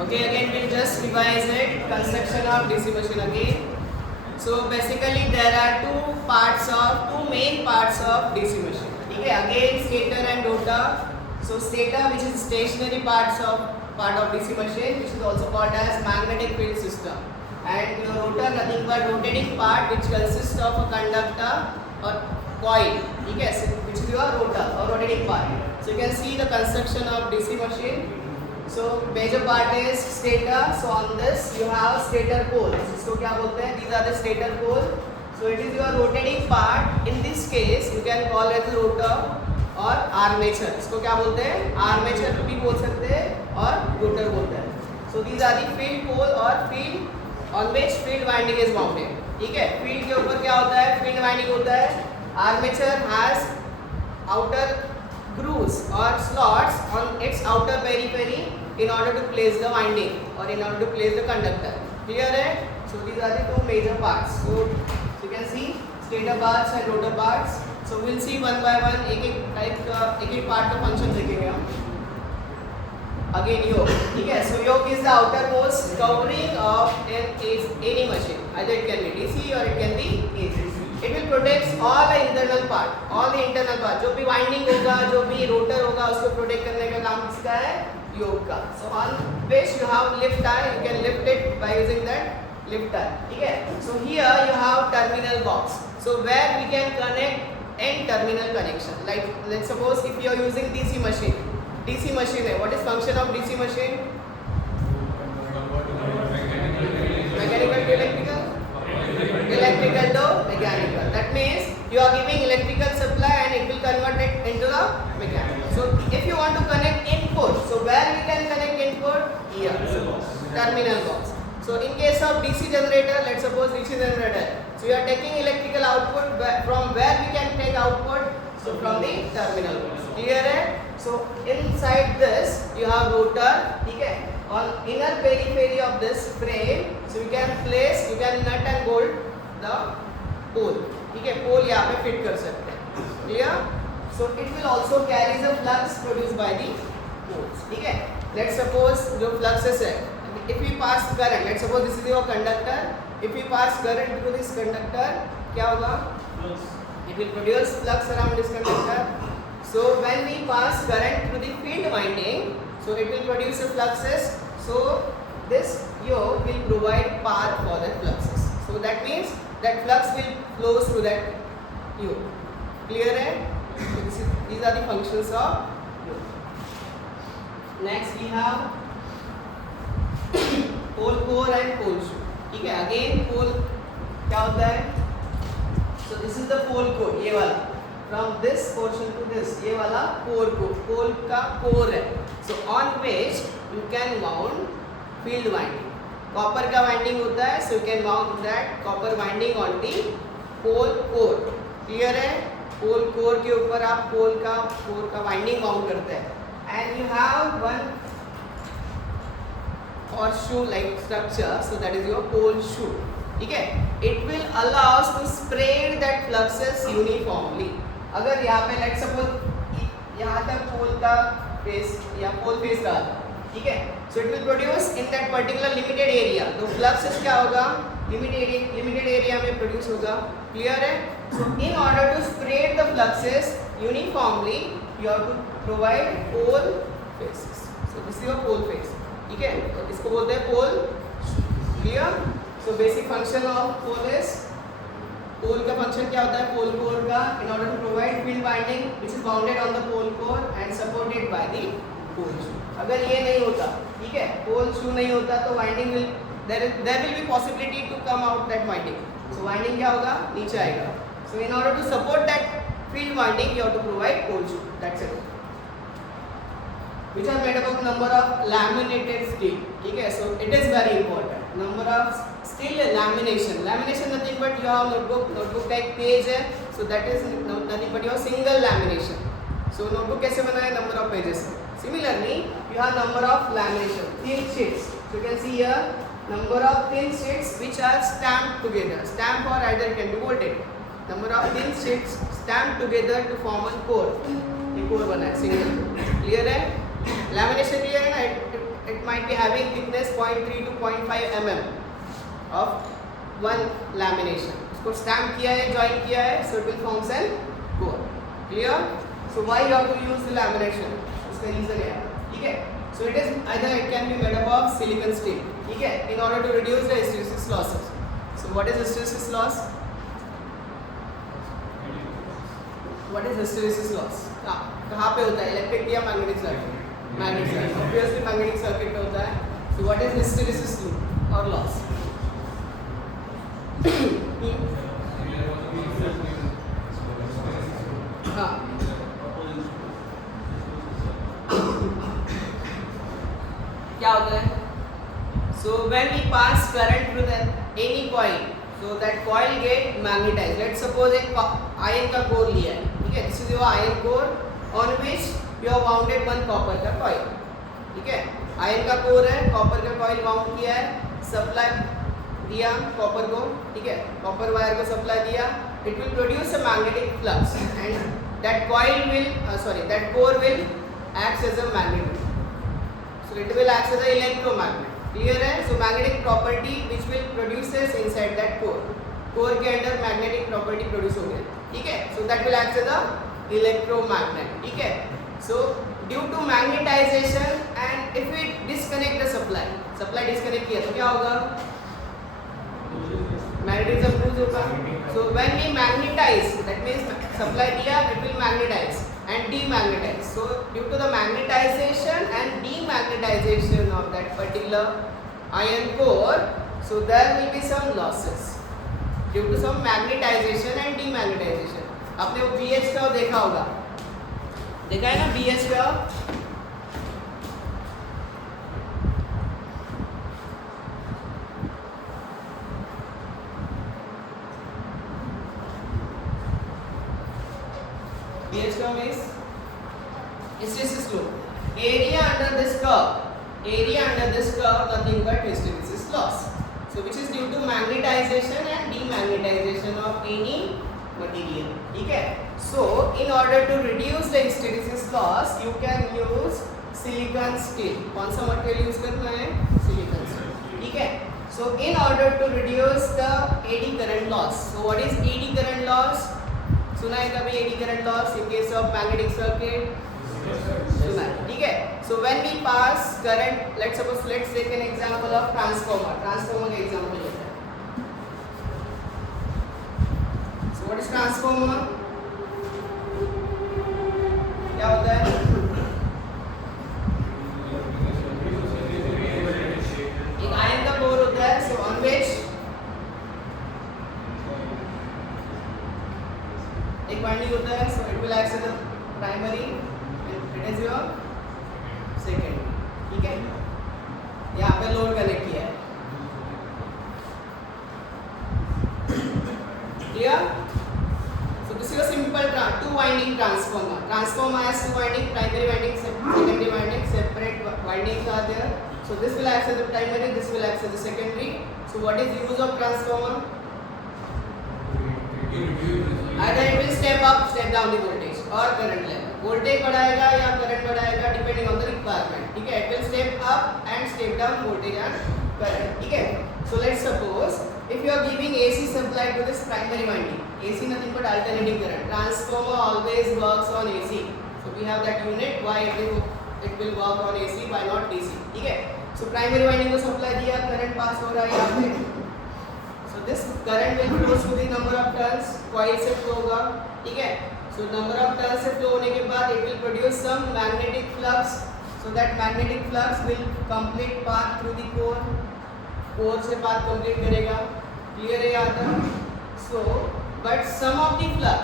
Okay, again we'll just revise it. Construction of DC machine again. So basically there are two main parts of DC machine. Okay, again stator and rotor. So stator, which is stationary part of DC machine, which is also called as magnetic field system, and your rotor nothing but rotating part which consists of a conductor or coil. Okay, so which is your rotor or rotating part. So you can see the construction of DC machine. So major part is stator. So on this you have stator pole. इसको क्या बोलते हैं? These are the stator pole. So it is your rotating part. In this case you can call it rotor और armature. इसको क्या बोलते हैं? Armature भी बोल सकते हैं और rotor बोलते हैं. So these are the field pole और field on which field winding is mounted. ठीक है? Field के ऊपर क्या होता है? Field winding होता है. Armature has outer grooves or slots on its outer periphery in order to place the winding or in order to place the conductor. Clear है? So these are the two major parts. So you can see stator parts and rotor parts. So we'll see one by one एक part का function देखेंगे हम. Again yoke. ठीक है? So yoke is the outermost covering of any machine. Either it can be DC or it can be AC. It will protect all the internal part. जो भी winding होगा, जो भी rotor होगा, उसको protect करने का काम किसका है? Yoke का. So on which you have lift tie, you can lift it by using that lift tie. ठीक है? So here you have terminal box. So where we can connect n terminal connection. Like let's suppose if you are using DC machine. DC machine है. What is function of DC machine? Mechanical to electrical. Electrical to mechanical. That means you are giving electrical supply and it will convert it into the mechanical. So if you want to connect input, so where we can connect input? Here, terminal box. So in case of DC generator, let's suppose DC generator. So you are taking electrical output from where we can take output? So from the terminal box. Clear है? So inside this you have rotor. ठीक है? On inner periphery of this frame, so you can nut and bolt the pole. ठीक है? Pole यहाँ पे fit कर सकते हैं. Clear? So it will also carry the flux produced by the poles. ठीक है? Let's suppose जो fluxes है. If we pass current, let's suppose this is your conductor. If we pass current to this conductor, क्या होगा? It will produce flux around this conductor. So when we pass current through the field winding, so it will produce the fluxes. So this yoke will provide path for the fluxes. So that means that flux will flow through that yoke. Clear है? So these are the functions of yoke. Next we have pole core and pole shoe. ठीक है? Again pole क्या होता है? So this is the pole core. ये वाला. From this portion to this, ये वाला pole का core है. So on which you can mount field winding. Copper का winding होता है, so you can mount that copper winding on the pole core. Clear है? Pole core के ऊपर आप core का winding mount करते हैं. And you have one horseshoe like structure, so that is your pole shoe. ठीक है? It will allow us to spread that fluxes uniformly. अगर यहाँ पे लेट्स सपोज यहाँ तक पोल का फेस या पोल फेस रहा था. ठीक है? So it will produce in that particular limited area. तो फ्लक्स क्या होगा? लिमिटेड एरिया में प्रोड्यूस होगा. क्लियर है? So in order to spread the fluxes uniformly you have to provide pole faces. So this is your pole face. ठीक है? तो इसको बोलते हैं pole. Clear? So basic function of pole is pole का function क्या होता है? पोल कोर का in order to provide field winding which is bounded on the pole core and supported by the pole shoe. अगर ये नहीं होता, ठीक है, पोल शू नहीं होता तो winding will there will be possibility to come out that winding. So winding क्या होगा? नीचे आएगा. So in order to support that field winding you have to provide pole shoe. That's it. which are made up of number of laminated steel. ठीक है? So it is very important. Number of steel lamination. Lamination nothing but you have notebook का एक page है. So that is nothing but your single lamination. So notebook कैसे बना है? Number of pages. Similarly, you have number of lamination. Thin sheets. So you can see here number of thin sheets which are stamped together. Stamp or either can be bolted. Number of thin sheets stamped together to form one core. ये core बना है single. Clear है? Lamination clear है ना? It might be having thickness 0.3 to 0.5 mm of one lamination. इसको stamp किया है, join किया है, so it will form an core. Clear? So why you have to use the lamination? उसका reason है, ठीक है? So it is either it can be made up of silicon steel, ठीक है? In order to reduce the hysteresis losses. So what is hysteresis loss? What is hysteresis loss? कहाँ पे होता है? इलेक्ट्रिक या magnetic circuit? Magnetic circuit. Obviously magnetic circuit पे होता है. So what is hysteresis loop or loss? हाँ. क्या होता है? So when we pass current through any coil, so that coil get magnetized. Let's suppose एक iron का core लिया है. ठीक है, this is your iron core on which you have wounded one copper का coil. ठीक है, iron का core है, copper का coil wound किया है, supply दिया copper को, ठीक है, copper wire को supply दिया, it will produce a magnetic flux and that coil will, that core will act as a magnet. So it will act as an electromagnet. Clear है? So magnetic property which will produces inside that core. Core के अंदर magnetic property produce हो गया. ठीक है? So that will act as a electromagnet. ठीक है? So due to magnetization and if we disconnect the supply disconnect किया तो क्या होगा? Magnetism lose होगा. So when we magnetize, that means supply दिया, it will magnetize and demagnetize. So due to the magnetization and demagnetization of that particular iron core, so there will be some losses due to some magnetization and demagnetization. आपने वो BH curve देखा होगा, देखा है ना BH curve? BH curve is hysteresis loop. Area under this curve nothing but hysteresis loss. So which is due to magnetization and demagnetization of any material. ठीक है? So in order to reduce the hysteresis loss, you can use silicon steel. कौन सा material use करना है? Silicon steel. ठीक है? So in order to reduce the eddy current loss. So what is eddy current loss? सुना है कभी eddy current loss in case of magnetic circuit? सुना है, ठीक है? So when we pass current, let's take an example of transformer का example लेते हैं. So what is transformer? क्या होता है? एक आयन का कोर होता है, सो ऑन विच एक वाइंडिंग होता है, so it will act as a primary and it is your secondary. ठीक है? यहाँ पे लोड कनेक्ट किया है. Clear? So this is a simple two winding transformer. Transformer has two winding, primary winding, secondary winding, separate windings are there. So this will act as the primary, this will act as the secondary. So what is the use of transformer? Either it will step up, step down the voltage or current level. Voltage बढ़ाएगा या current बढ़ाएगा depending on the requirement. ठीक है? It will step up and step down voltage and current. ठीक है? So let's suppose if you are giving AC supply to this primary winding, AC nothing but alternating current. Transformer always works on AC. So we have that unit. Why it will work on AC? Why not DC? ठीक है? So primary winding को supply दिया, current pass हो रहा है यहाँ पे. So this current will flow through the number of turns, coil से flow होगा, ठीक है? So number of turns से flow होने के बाद it will produce some magnetic flux. So that magnetic flux will complete path through the core से path complete करेगा. Clear है यहाँ तक? So but some of the flux,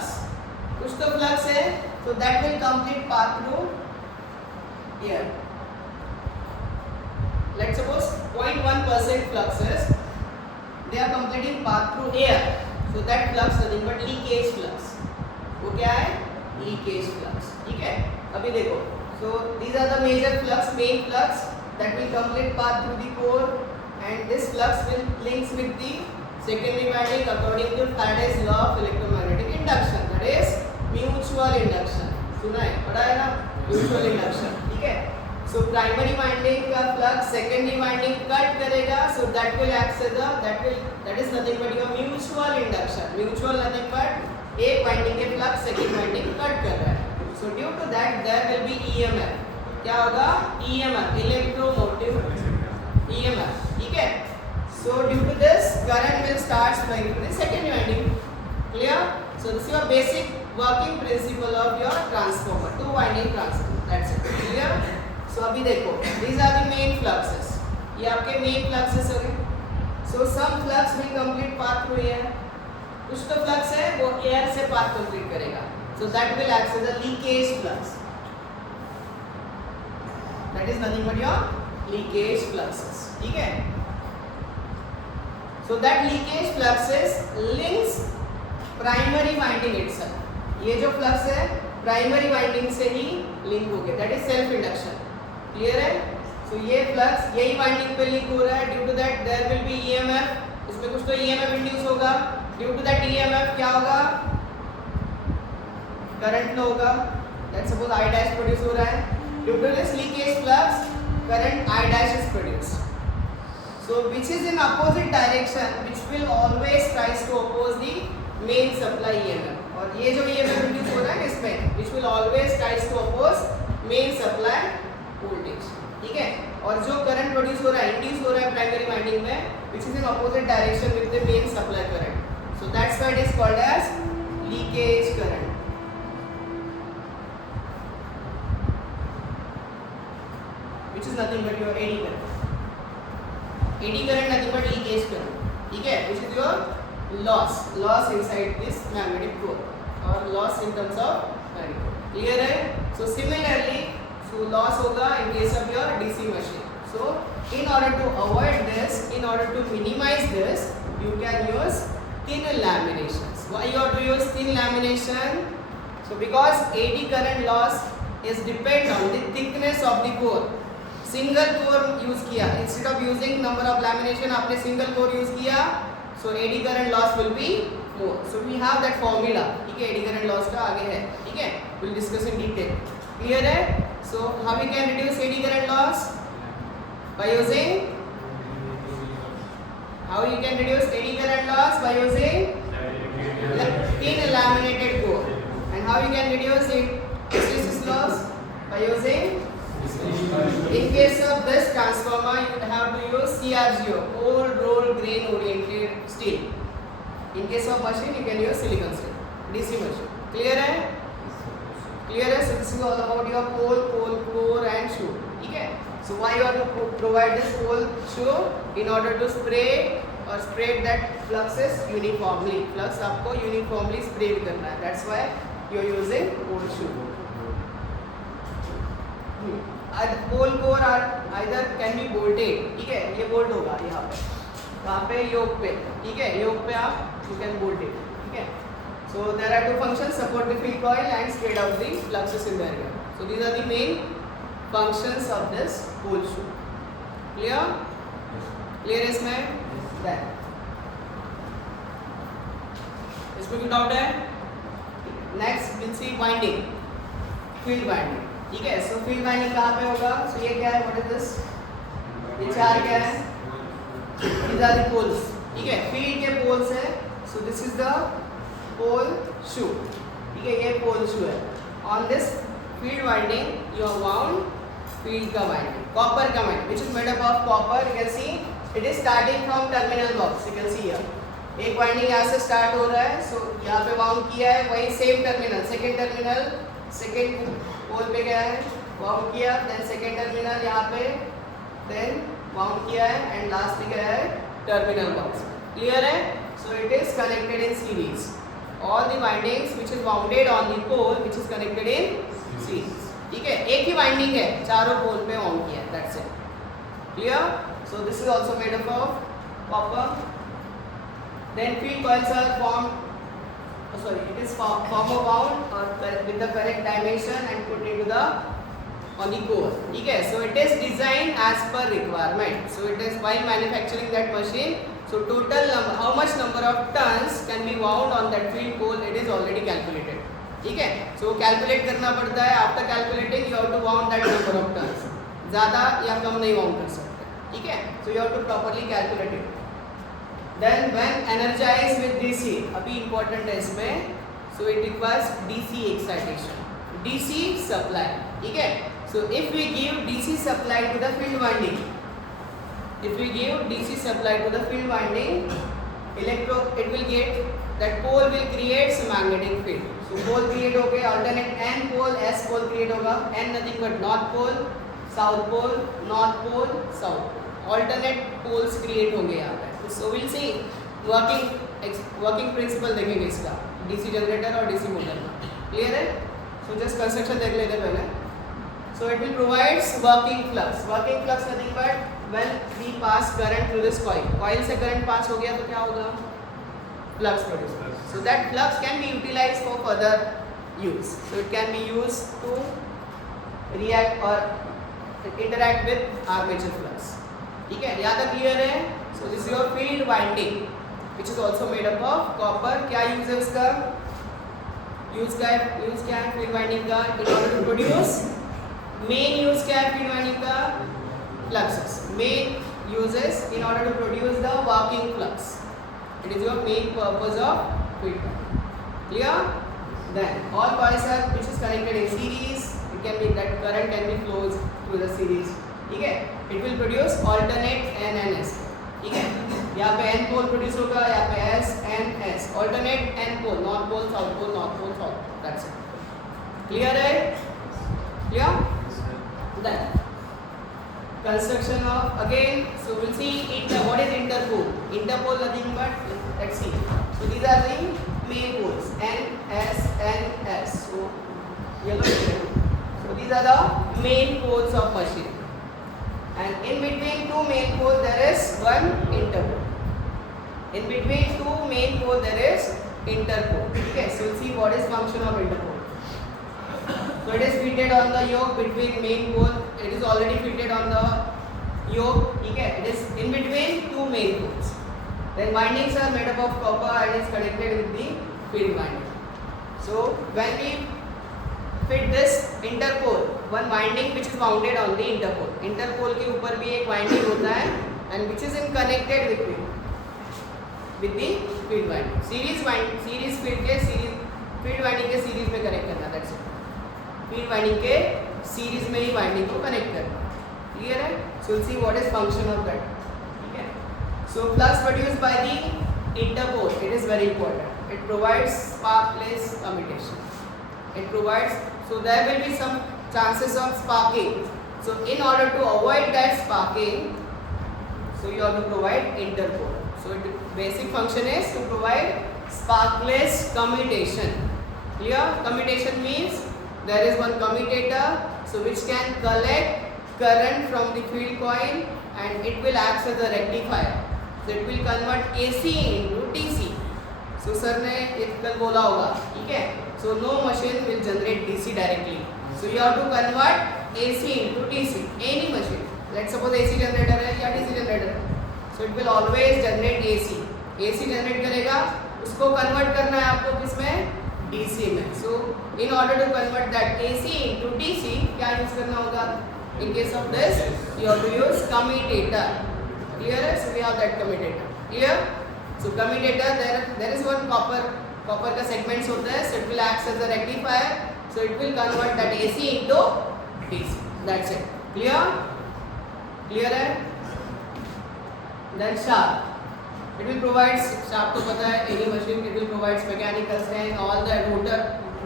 कुछ तो flux है, so that will complete path through air. Let's suppose 0.1% fluxes. They are completing path through air, so that flux nothing but leakage flux. वो क्या है? Leakage flux. ठीक है? अभी देखो. So these are the major flux, main flux that will complete path through the core, and this flux will links with the secondary winding according to Faraday's law of electromagnetic induction. That is mutual induction. सुना है? पढ़ा है ना? Mutual induction. ठीक है? So primary winding का flux secondary winding cut करेगा, so that will act as that is nothing but your mutual induction. Mutual nothing but एक वाइंडिंग के फ्लक्स सेकेंड वाइंडिंग कट कर रहा है. So due to that there will be EMF. क्या होगा? EMF, electromotive EMF. ठीक है. So due to this, current will start flowing to the second winding. Clear? So this is your basic working principle of your transformer, two winding transformer. That's it. Clear? So अभी देखो, these are the main fluxes. ये आपके main fluxes हो गए. So some flux will complete path through air. कुछ तो flux है वो air से path complete करेगा. So that will act as a leakage flux. That is nothing but your leakage fluxes. ठीक है? So that leakage fluxes links primary winding itself. ये जो flux है primary winding से ही link हो गया. That is self induction. Clear है? So ये flux यही winding पे link हो रहा है. Due to that there will be EMF. इसमें कुछ तो EMF induce होगा. Due to that EMF क्या होगा? Current flow होगा. Let's suppose I dash produce हो रहा है. Due to this leakage flux, current I dash is produced. So which is in opposite direction, which will always tries to oppose the main supply EMF. और ये जो EMF induce हो रहा है इसमें, which will always tries to oppose main supply voltage. ठीक है. और जो करंट प्रोड्यूस हो रहा है, इंड्यूस हो रहा है प्राइमरी वाइंडिंग में, which is in opposite direction with the main supply current. So that's why it is called as leakage current. Which is nothing but your eddy current. Eddy current nothing but leakage current. ठीक है. Which is your loss inside this magnetic core और loss in terms of magnetic core. Clear है? So similarly so loss होगा in case of your DC machine. So in order to avoid this, in order to minimize this, you can use thin laminations. Why you have to use thin lamination? So because eddy current loss is depend on the thickness of the core. Single core use किया, instead of using number of lamination आपने single core use किया, so eddy current loss will be more. So we have that formula. ठीक है. AD current loss का आगे है. ठीक है. Will discuss in detail. Clear है? So how we can reduce eddy current loss? By using how you can reduce eddy current loss? By using thin laminated core. And how you can reduce it hysteresis loss? By using, in case of this transformer, you would have to use CRGO, cold roll grain oriented steel. In case of machine, you can use silicon steel. DC machine. Clear है? Clear है? So this is all about your pole, core and shoe. ठीक है? So why you have to provide this pole shoe? In order to spray or spread that fluxes uniformly. Flux आपको uniformly spread करना है. That's why you are using pole shoe. Pole core are either can be bolted. ठीक है. ये bolt होगा यहाँ पे, कहाँ पे? योक पे. ठीक है. योक पे आप you can bolt it. ठीक है. So there are two functions: support the field coil and spread out the fluxes in the area. So these are the main functions of this pole shoe. Clear? Clear इसमें? Then इसमें कोई doubt है? Next we'll see winding, field winding. ठीक है. So field winding कहाँ पे होगा? So ये क्या है? What is this? ये चार क्या है? These are the poles. ठीक है. Field के poles है. So this is the pole shoe. ठीक है. ये pole shoe है. On this field winding you are wound field का winding, copper का winding, which is made up of copper. You can see it is starting from terminal box. You can see here एक winding यहाँ से start हो रहा है. So यहाँ पे wound किया है, वही same terminal, second pole पे गया है, wound किया, then second terminal यहाँ पे, then wound किया है, and last पे गया है terminal box. Clear है? So it is connected in series. All the windings which is wounded on the pole which is connected in series. ठीक है. एक ही वाइंडिंग है, चारों पोल पे ऑन किया है. That's it. Clear? So this is also made up of copper. Then field coils are formed, sorry, it is form a wound or with the correct dimension and put into the on the core. ठीक है. So it is designed as per requirement. So it is while manufacturing that machine, so total number, how much number of tons can be wound on that field pole, it is already calculated. ठीक है. सो calculate करना पड़ता है. After calculating you have to wound that number of turns. ज़्यादा या कम नहीं mount कर सकते, ठीक है। So you have to properly calculate it. Then when energize with DC, अभी इंपॉर्टेंट है इसमें, so it requires DC excitation, DC supply, ठीक है। So if we give DC supply to the field winding, if we give DC supply to the field winding, it will get, that pole will create some magnetic field. So pole create हो गए, alternate N pole S pole create होगा, N nothing but north pole, south pole, north pole, south pole, alternate poles create होंगे यहाँ पे। So we'll see working principle देखेंगे इसका DC generator और DC motor का, clear है। So just construction देख लेते पहले। So it will provides working flux nothing but when we pass current through this coil से current pass हो गया तो क्या होगा, flux produce, so that flux can be utilized for further use, so it can be used to react or interact with armature flux, ठीक है, यहाँ तक clear है। So this is your field winding which is also made up of copper। क्या use है उसका, use क्या है field winding का, in order to produce, main use क्या है field winding का, fluxes, main uses in order to produce the working flux, it is your main purpose of field winding, clear। Then all coils are which is connected in series, it can be that current can be flows through the series, ठीक है, it will produce alternate N and S, ठीक है, यहाँ पे N pole produce होगा, यहाँ पे S and S, alternate N pole, north pole south pole, north pole south pole, that's it, clear है, clear। Then construction of, again, so we'll see what is interpole, nothing but, let's see, so these are the main poles, N S N S, so yellow, so these are the main poles of machine, and in between two main poles there is one interpole, in between two main poles there is interpole, okay। So we'll see what is function of interpole। So it is fitted on the yoke between main pole, it is already fitted on the yoke, ठीक है, it is in between two main poles, then windings are made up of copper and is connected with the field winding। So when we fit this interpole, one winding which is mounted on the interpole के ऊपर भी एक winding होता है and which is in connected with the field winding, series field के field winding के series में connect करना, that's it, फील्ड वाइंडिंग के सीरीज में ही वाइंडिंग को कनेक्ट करना, क्लियर है। So will see what is function of that, ठीक है। So flux produced by the interpole, it is very important, it provides sparkless commutation, it provides, so there will be some chances of sparking, so in order to avoid that sparking, so you have to provide interpole. So it basic function is to provide स्पार्कलेस commutation, clear. Commutation means there is one commutator, so which can collect current from the field coil and it will act as a rectifier, so it will convert AC into DC। so sir ने एक कल बोला होगा, ठीक है, so no machine will generate DC directly, so you have to convert AC into DC, any machine, let's suppose AC generator है या DC generator है, so it will always generate AC generate करेगा, उसको convert करना है आपको किसमें, DC में। so in order to convert that AC into DC क्या यूज करना होगा, in case of this you have to use commutator, clear है। so we have that commutator, clear। so commutator there is one copper का segments होता है, so it will act as a rectifier, so it will convert that AC into DC, that's it, clear है। then shaft, it will provide, shaft तो पता है, any machine it will provide mechanical strength, all the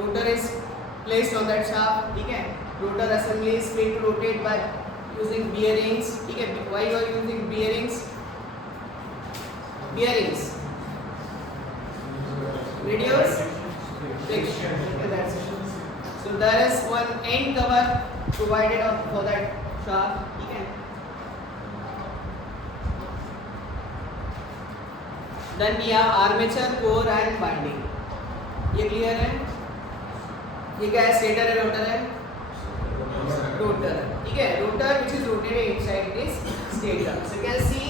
rotor is placed on that shaft, ठीक है, rotor assembly is free to rotate by using bearings, ठीक है। why you are using bearings, reduce friction, okay, that's it। so there is one end cover provided for that shaft, ठीक है। then we have armature, core and winding, ये clear है। ये क्या है, stator है, रोटर है, रोटर है, ठीक है, rotor which is rotated inside this stator, so you can see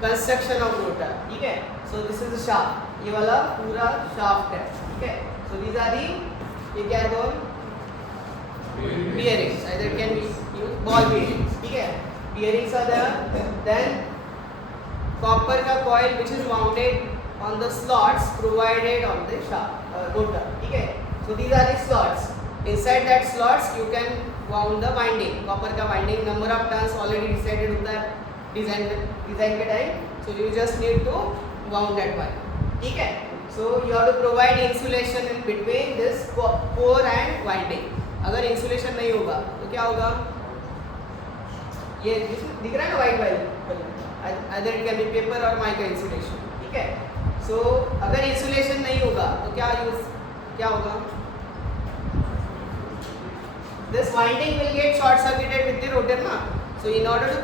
construction of rotor, ठीक है। so this is the shaft, ये वाला पूरा shaft है, ठीक है। so these are the, ये क्या है, bearings, either it can be used ball bearings, ठीक है, bearings are there, then copper का coil which is mounted on the slots provided on the rotor, ठीक है. So these are the slots. Inside that slots you can wound the winding. Copper का winding number of turns already decided होता है design के time. So you just need to wound that one, ठीक है. So you have to provide insulation in between this core and winding. अगर insulation नहीं होगा तो क्या होगा? ये दिख रहा है ना white वाली, either it can be paper or mica insulation, ठीक है. So अगर insulation नहीं होगा तो क्या होगा? This winding will get short circuited with the rotor ना. So in order to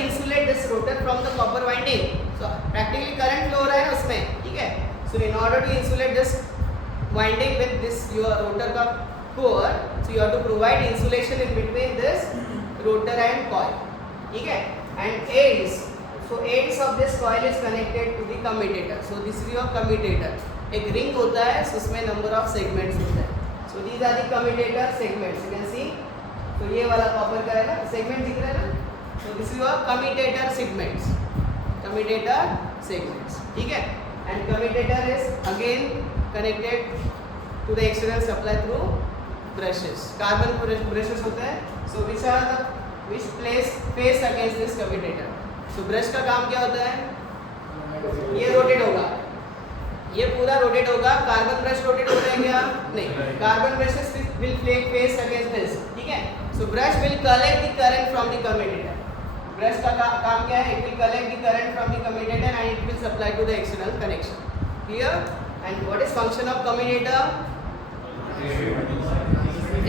insulate this rotor from the copper winding, so practically current flow हो रहा है ना उसमें, ठीक है. So in order to insulate this winding with this your rotor का core, so you have to provide insulation in between this rotor and coil, ठीक है. And ends of this coil is connected to the commutator. So this is your commutator. एक ring होता है, so उसमें number of segments होता है. So these are the commutator segments. You can see. तो ये वाला कॉपर का है ना, सेगमेंट दिख रहा है ना. So this is your commutator segments. ठीक है. And commutator is again connected to the external supply through brushes. Carbon brushes होते हैं. So which face against this commutator. So brush का काम क्या होता है? ये रोटेट होगा. ये पूरा रोटेट होगा. कार्बन ब्रश रोटेट हो रहा है क्या? नहीं. Carbon brushes will face against this. ठीक है. So brush will collect the current from the commutator. Brush का काम क्या है? It will collect the current from the commutator and it will supply to the external connection. Clear? And what is function of commutator?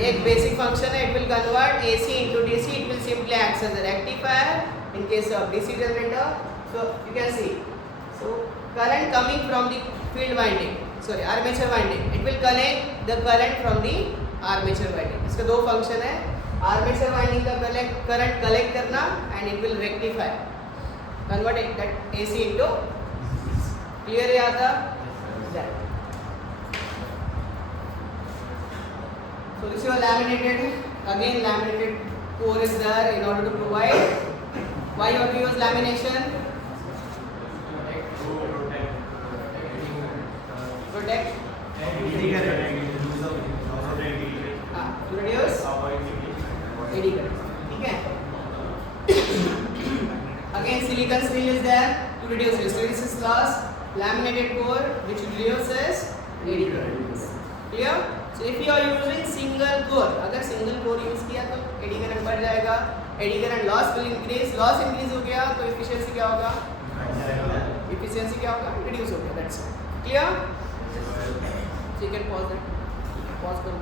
एक basic function है. It will convert AC into DC. It will simply act as a rectifier in case of DC generator. So you can see. So current coming from the armature winding. It will connect the current from the armature winding. इसके दो function है. Armature winding का current collect करना and it will rectify, convert that AC into. Clear है आता? So this is your laminated. Again laminated core is there in order to provide. Why you have to use lamination? Protect. To reduce eddy current. ठीक है. Again silicon steel is there to reduce hysteresis loss. Laminated core which reduces eddy current. Clear? So if you are using single core, अगर single core use किया तो eddy current बढ़ जाएगा. Eddy current loss will increase. Loss increase हो गया तो efficiency क्या होगा? Efficiency क्या होगा? Reduce हो गया. That's it. Clear? So you can pause that. Pause करो.